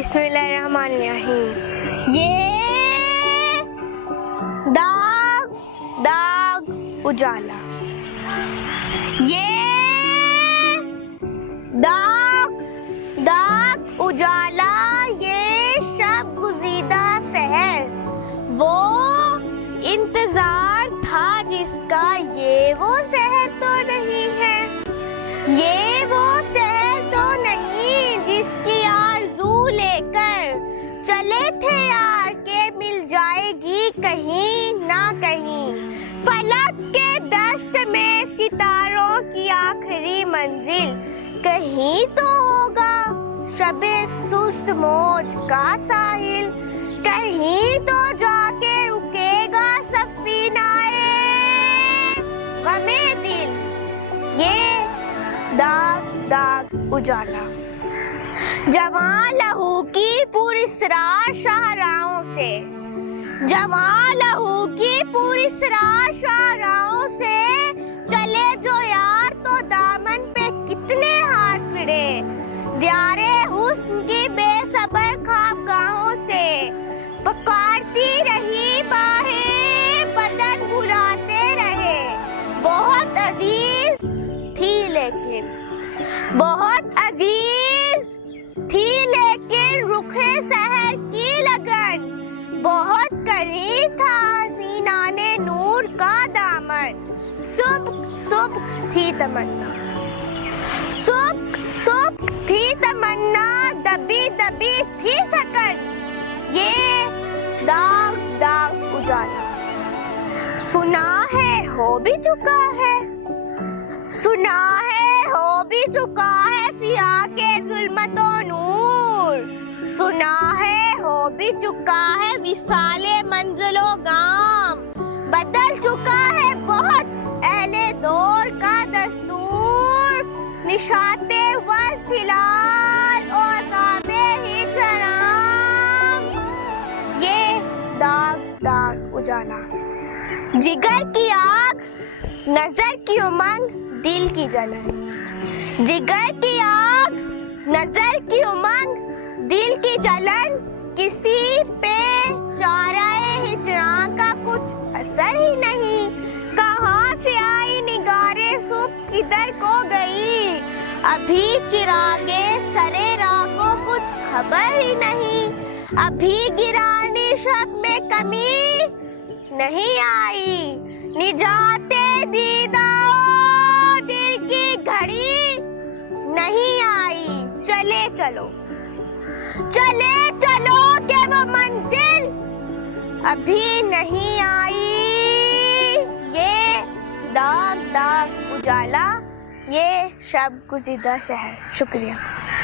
बिस्मिल्लाहिर्रहमानिर्रहीम। ये दाग दाग उजाला, ये दाग दाग उजाला, ये शब गुज़ीदा सहर, वो इंतजार था जिसका, ये वो सहर तो नहीं है, ये वो सहर तो नहीं जिसकी आरज़ू लेकर चले थे यार के मिल जाएगी कहीं ना कहीं। फलक के दश्त में सितारों की आखिरी मंजिल कहीं तो होगा, शबे सुस्त मौज का साहिल कहीं तो जाके रुकेगा सफीनाए गमे दिल। ये दाग दाग उजाला, जवां लहू की पुरस्रार शाहराहों से, जवां लहू की पुरस्रार शाहराहों से चले जो यार तो दामन पे कितने हाथ भिड़े, दियारे हुस्न की बेसबर ख्वाबगाहों से पुकारती रही बाहें, बदन बुलाते रहे। बहुत अजीज थी लेकिन, बहुत अजीज थी लेकिन रुखे शहर की लगन, बहुत करीब था हसीना ने नूर का दामन। सुबह सुबह थी तमन्ना, सुबह सुबह थी तमन्ना, दबी दबी थी थकन, ये दाग दाग उजाला। सुना है हो भी चुका है, सुना है हो भी चुका है फिया के जुल्मतो नूर, सुना है हो भी चुका है विसाले मंजिलो गाम, बदल चुका है बहुत अहले दौर का दस्तूर, निशाते वस्त हिलाल और ज़ाबे हिजराम। ये दाग दाग उजाला, जिगर की आग, नजर की उमंग, दिल की जलन, जिगर की आग, नजर की उमंग, दिल की जलन, किसी पे चाराए हिजरां का कुछ असर ही नहीं, कहाँ से आई निगारे सुबह किधर को गई, अभी चिरागे सरे राह को कुछ खबर ही नहीं, अभी गिरानी शब में कमी नहीं आई, निजाते दीदाओ दिल की घड़ी नहीं आई। चले चलो, चले चलो कि वो मंजिल अभी नहीं आई। ये दाग दाग उजाला, ये शब गुज़ीदा शहर। शुक्रिया।